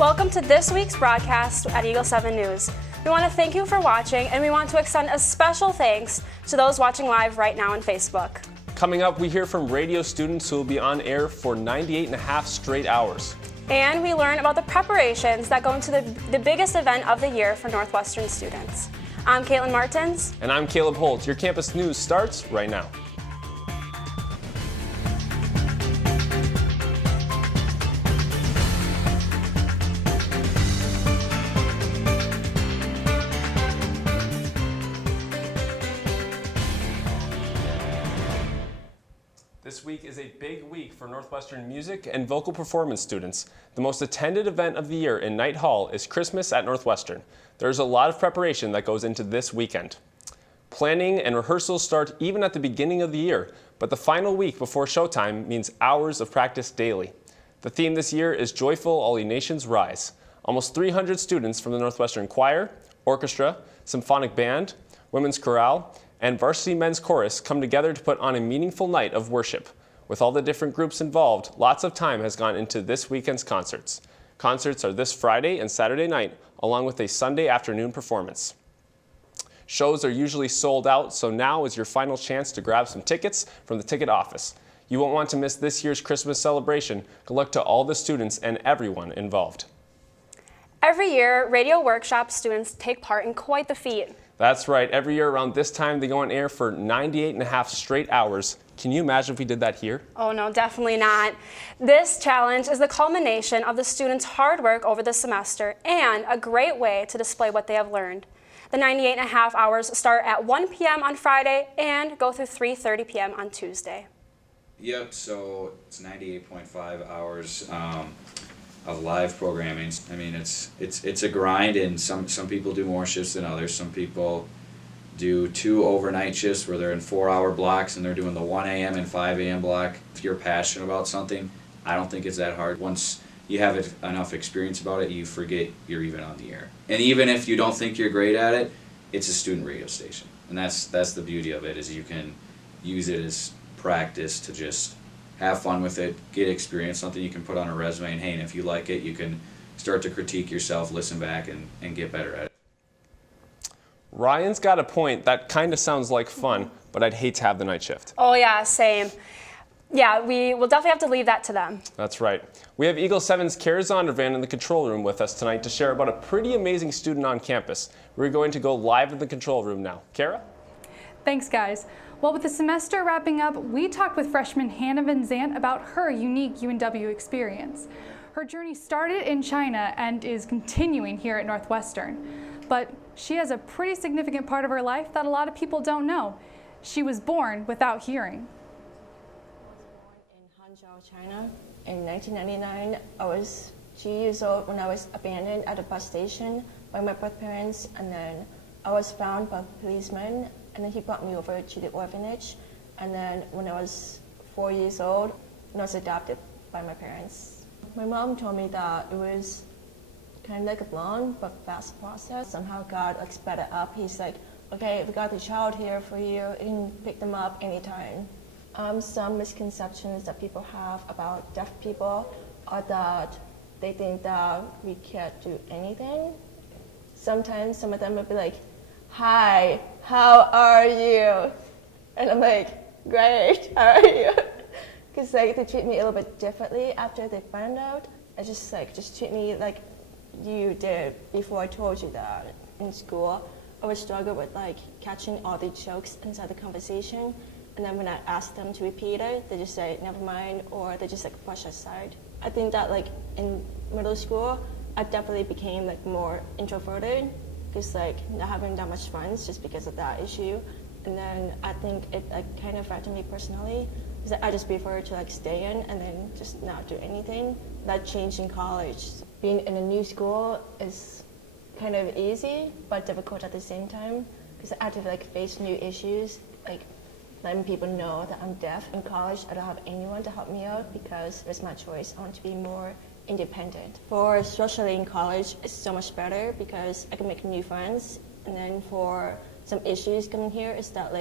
Welcome to this week's broadcast at Eagle 7 News. We want to thank you for watching, and we want to extend a special thanks to those watching live right now on Facebook. Coming up, we hear from radio students who will be on air for 98 and a half straight hours. And we learn about the preparations that go into the biggest event of the year for Northwestern students. I'm Kaitlyn Martens. And I'm Caleb Holt. Your campus news starts right now. This week is a big week for Northwestern music and vocal performance students. The most attended event of the year in Knight Hall is Christmas at Northwestern. There's a lot of preparation that goes into this weekend. Planning and rehearsals start even at the beginning of the year, but the final week before showtime means hours of practice daily. The theme this year is Joyful All Ye Nations Rise. Almost 300 students from the Northwestern Choir, Orchestra, Symphonic Band, Women's Chorale, and Varsity Men's Chorus come together to put on a meaningful night of worship. With all the different groups involved, lots of time has gone into this weekend's concerts. Concerts are this Friday and Saturday night, along with a Sunday afternoon performance. Shows are usually sold out, so now is your final chance to grab some tickets from the ticket office. You won't want to miss this year's Christmas celebration. Good luck to all the students and everyone involved. Every year, radio workshop students take part in quite the feat. That's right. Every year around this time, they go on air for 98 and a half straight hours. Can you imagine if we did that here? Oh no, definitely not. This challenge is the culmination of the students' hard work over the semester and a great way to display what they have learned. The 98 and a half hours start at 1 p.m. on Friday and go through 3:30 p.m. on Tuesday. Yep, so it's 98.5 hours of live programming. I mean, it's a grind, and some people do more shifts than others. Some people do 2 overnight shifts where they're in 4-hour blocks and they're doing the 1 a.m. and 5 a.m. block. If you're passionate about something, I don't think it's that hard. Once you have enough experience about it, you forget you're even on the air. And even if you don't think you're great at it, it's a student radio station. And that's the beauty of it, is you can use it as practice to just have fun with it, get experience, something you can put on a resume, and hey, and if you like it, you can start to critique yourself, listen back, and get better at it. Ryan's got a point. That kind of sounds like fun, but I'd hate to have the night shift. Oh yeah, same. Yeah, we will definitely have to leave that to them. That's right. We have Eagle 7's Kara Zondervan in the control room with us tonight to share about a pretty amazing student on campus. We're going to go live in the control room now. Kara? Thanks, guys. Well, with the semester wrapping up, we talked with freshman Hannah Van Zant about her unique UNW experience. Her journey started in China and is continuing here at Northwestern. But she has a pretty significant part of her life that a lot of people don't know. She was born without hearing. I was born in Hangzhou, China. In 1999, I was 2 years old when I was abandoned at a bus station by my birth parents, and then I was found by a policeman, and then he brought me over to the orphanage. And then when I was 4 years old, I was adopted by my parents. My mom told me that it was kind of like a long but fast process. Somehow God sped it up. He's like, okay, we got the child here for you. You can pick them up anytime. Some misconceptions that people have about deaf people are that they think that we can't do anything. Sometimes some of them will be like, hi, how are you? And I'm like, great, how are you? Because they treat me a little bit differently after they find out. I just treat me like you did before I told you that. In school, I would struggle with catching all the jokes inside the conversation, and then when I ask them to repeat it, they just say never mind, or they just brush aside. I think that in middle school, I definitely became more introverted, because not having that much friends just because of that issue. And then I think it kind of affected me personally, because I just prefer to stay in and then just not do anything. That changed in college. Being in a new school is kind of easy, but difficult at the same time, because I had to face new issues, letting people know that I'm deaf. In college, I don't have anyone to help me out because it's my choice. I want to be more independent. For socially in college, it's so much better because I can make new friends. And then for some issues coming here is that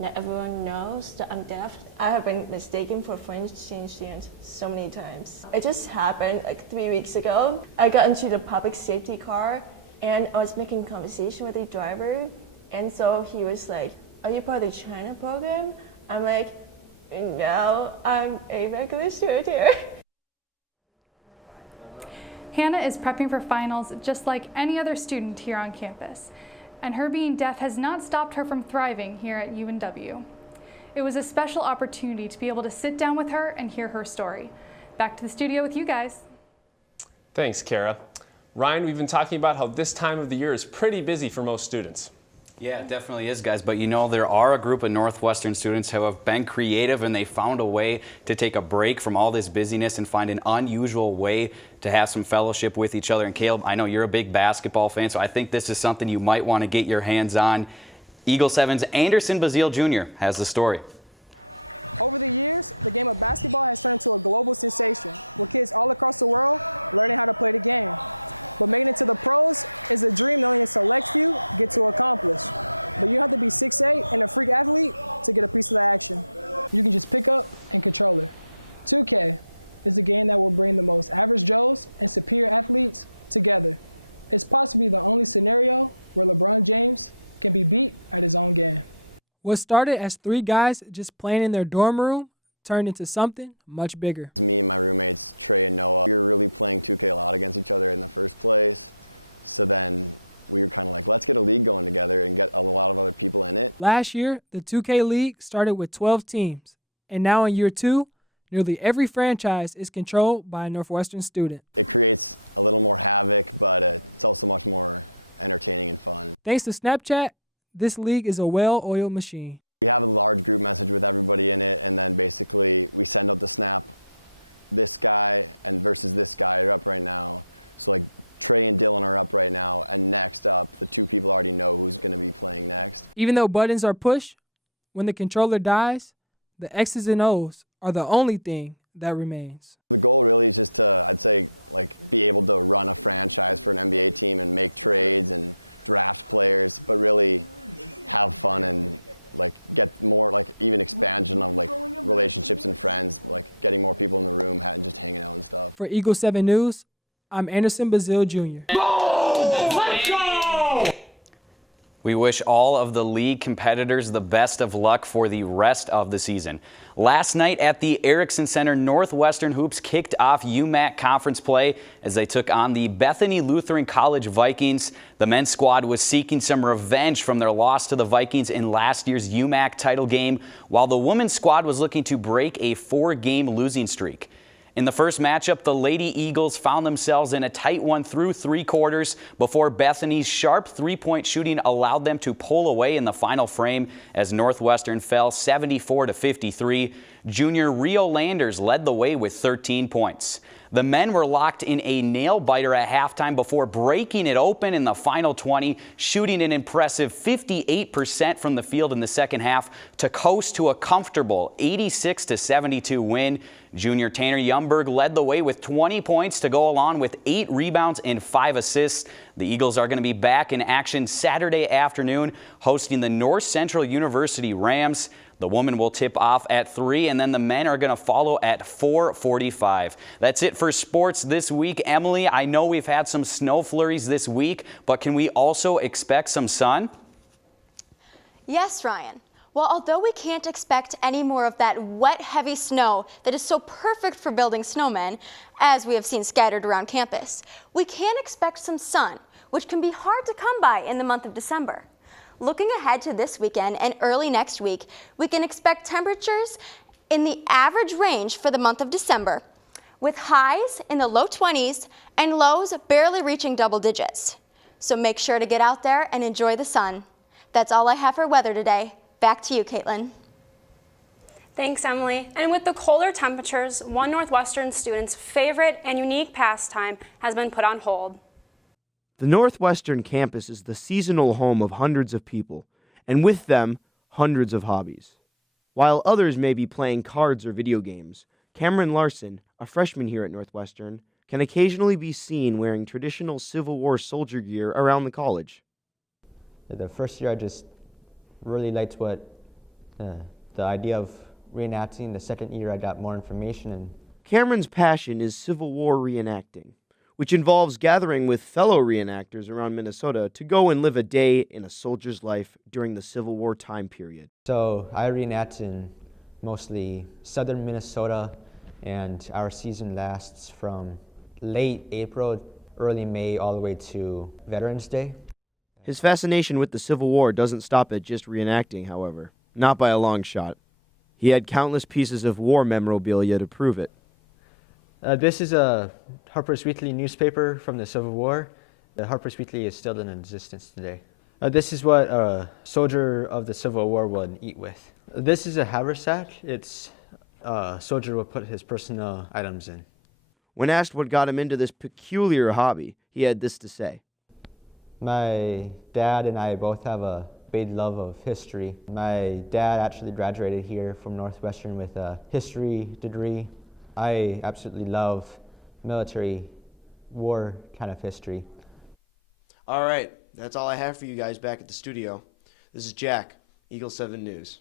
not everyone knows that I'm deaf. I have been mistaken for French exchange students so many times. It just happened like 3 weeks ago. I got into the public safety car and I was making conversation with the driver. And so he was like, "Are you part of the China program?" I'm like, "No, I'm a regular student here." Hannah is prepping for finals just like any other student here on campus. And her being deaf has not stopped her from thriving here at UNW. It was a special opportunity to be able to sit down with her and hear her story. Back to the studio with you guys. Thanks, Kara. Ryan, we've been talking about how this time of the year is pretty busy for most students. Yeah, it definitely is, guys. But you know, there are a group of Northwestern students who have been creative and they found a way to take a break from all this busyness and find an unusual way to have some fellowship with each other. And Caleb, I know you're a big basketball fan, so I think this is something you might want to get your hands on. Eagle 7's Anderson Bazile Jr. has the story. What started as 3 guys just playing in their dorm room turned into something much bigger. Last year, the 2K League started with 12 teams, and now in year 2, nearly every franchise is controlled by a Northwestern student. Thanks to Snapchat, this league is a well-oiled machine. Even though buttons are pushed, when the controller dies, the X's and O's are the only thing that remains. For Eagle 7 News, I'm Anderson Bazile Jr. Let's go! We wish all of the league competitors the best of luck for the rest of the season. Last night at the Erickson Center, Northwestern Hoops kicked off UMAC conference play as they took on the Bethany Lutheran College Vikings. The men's squad was seeking some revenge from their loss to the Vikings in last year's UMAC title game, while the women's squad was looking to break a 4-game losing streak. In the first matchup, the Lady Eagles found themselves in a tight one through 3 quarters before Bethany's sharp 3-point shooting allowed them to pull away in the final frame as Northwestern fell 74-53. Junior Rio Landers led the way with 13 points. The men were locked in a nail-biter at halftime before breaking it open in the final 20, shooting an impressive 58% from the field in the second half to coast to a comfortable 86-72 win. Junior Tanner Yumberg led the way with 20 points to go along with 8 rebounds and 5 assists. The Eagles are going to be back in action Saturday afternoon, hosting the North Central University Rams. The women will tip off at 3, and then the men are going to follow at 4:45. That's it for sports this week. Emily, I know we've had some snow flurries this week, but can we also expect some sun? Yes, Ryan. Well, although we can't expect any more of that wet, heavy snow that is so perfect for building snowmen, as we have seen scattered around campus, we can expect some sun, which can be hard to come by in the month of December. Looking ahead to this weekend and early next week, we can expect temperatures in the average range for the month of December, with highs in the low 20s and lows barely reaching double digits. So make sure to get out there and enjoy the sun. That's all I have for weather today. Back to you, Kaitlyn. Thanks, Emily. And with the colder temperatures, one Northwestern student's favorite and unique pastime has been put on hold. The Northwestern campus is the seasonal home of hundreds of people, and with them, hundreds of hobbies. While others may be playing cards or video games, Cameron Larson, a freshman here at Northwestern, can occasionally be seen wearing traditional Civil War soldier gear around the college. The first year I just really liked what The idea of reenacting, the second year I got more information. And Cameron's passion is Civil War reenacting, which involves gathering with fellow reenactors around Minnesota to go and live a day in a soldier's life during the Civil War time period. so I reenact in mostly southern Minnesota, and our season lasts from late April, early May, all the way to Veterans Day. His fascination with the Civil War doesn't stop at just reenacting, however. Not by a long shot. He had countless pieces of war memorabilia to prove it. This is a Harper's Weekly newspaper from the Civil War. The Harper's Weekly is still in existence today. This is what a soldier of the Civil War would eat with. This is a haversack. It's a soldier would put his personal items in. When asked what got him into this peculiar hobby, he had this to say. My dad and I both have a big love of history. My dad actually graduated here from Northwestern with a history degree. I absolutely love military war kind of history. All right, that's all I have for you guys back at the studio. This is Jack, Eagle 7 News.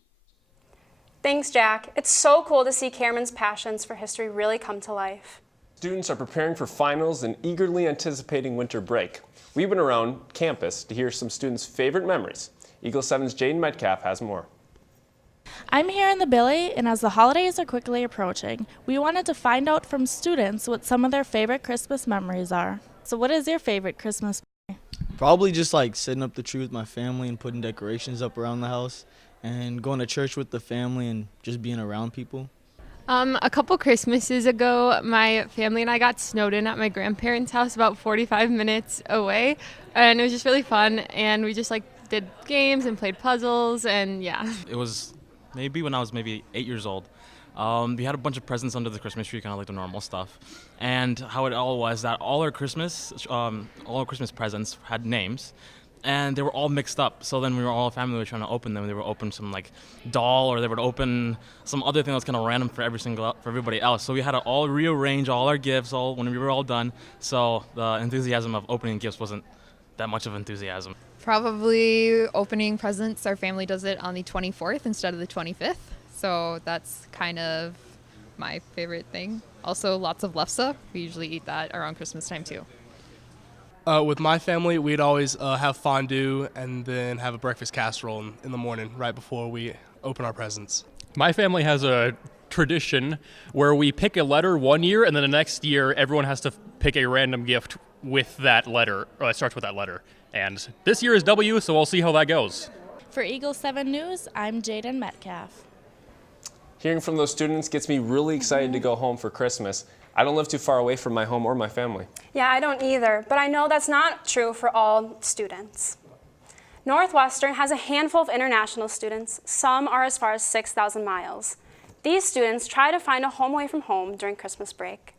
Thanks, Jack. It's so cool to see Cameron's passions for history really come to life. Students are preparing for finals and eagerly anticipating winter break. We've been around campus to hear some students' favorite memories. Eagle 7's Jaeden Metcalf has more. I'm here in the Billy, and as the holidays are quickly approaching, we wanted to find out from students what some of their favorite Christmas memories are. So what is your favorite Christmas memory? Probably just like setting up the tree with my family and putting decorations up around the house and going to church with the family and just being around people. A couple Christmases ago, my family and I got snowed in at my grandparents' house about 45 minutes away, and it was just really fun, and we just did games and played puzzles, and yeah. It was maybe when I was 8 years old. We had a bunch of presents under the Christmas tree, kind of like the normal stuff, and how it all was that all our Christmas presents had names, and they were all mixed up. So then we were all family, we were trying to open them. They would open some doll, or they would open some other thing that was kind of random for everybody else. So we had to all rearrange all our gifts when we were all done. So the enthusiasm of opening gifts wasn't that much of enthusiasm. Probably opening presents. Our family does it on the 24th instead of the 25th. So that's kind of my favorite thing. Also, lots of lefse. We usually eat that around Christmas time too. With my family, we'd always have fondue and then have a breakfast casserole in the morning right before we open our presents. My family has a tradition where we pick a letter one year, and then the next year everyone has to pick a random gift with that letter, or it starts with that letter. And this year is W, so we'll see how that goes. For Eagle 7 News, I'm Jaeden Metcalf. Hearing from those students gets me really excited to go home for Christmas. I don't live too far away from my home or my family. Yeah, I don't either, but I know that's not true for all students. Northwestern has a handful of international students. Some are as far as 6,000 miles. These students try to find a home away from home during Christmas break.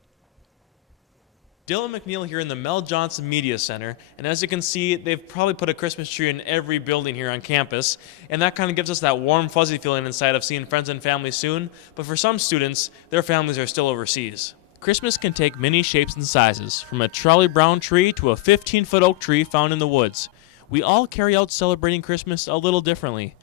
Dylan McNeil here in the Mel Johnson Media Center, and as you can see, they've probably put a Christmas tree in every building here on campus, and that kind of gives us that warm, fuzzy feeling inside of seeing friends and family soon, but for some students, their families are still overseas. Christmas can take many shapes and sizes, from a Charlie Brown tree to a 15-foot oak tree found in the woods. We all carry out celebrating Christmas a little differently.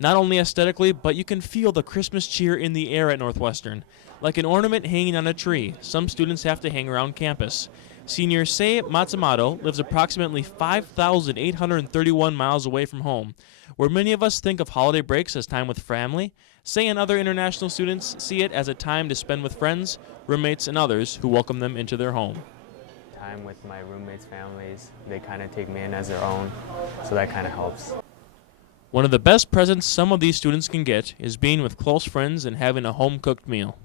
Not only aesthetically, but you can feel the Christmas cheer in the air at Northwestern. Like an ornament hanging on a tree, some students have to hang around campus. Senior Sei Matsumoto lives approximately 5,831 miles away from home. Where many of us think of holiday breaks as time with family, Sei and other international students see it as a time to spend with friends, roommates, and others who welcome them into their home. Time with my roommates' families, they kind of take me in as their own, so that kind of helps. One of the best presents some of these students can get is being with close friends and having a home-cooked meal.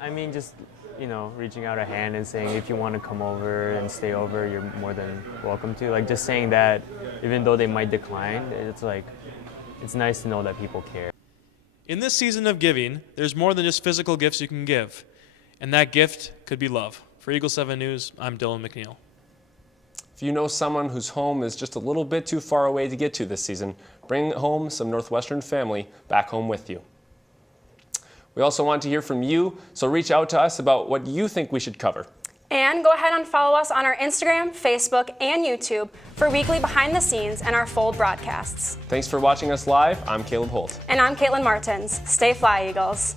I mean, just, reaching out a hand and saying if you want to come over and stay over, you're more than welcome to. Just saying that, even though they might decline, it's nice to know that people care. In this season of giving, there's more than just physical gifts you can give, and that gift could be love. For Eagle 7 News, I'm Dylan McNeil. If you know someone whose home is just a little bit too far away to get to this season, bring home some Northwestern family back home with you. We also want to hear from you, so reach out to us about what you think we should cover. And go ahead and follow us on our Instagram, Facebook, and YouTube for weekly behind the scenes and our full broadcasts. Thanks for watching us live. I'm Caleb Holt. And I'm Kaitlyn Martens. Stay fly, Eagles.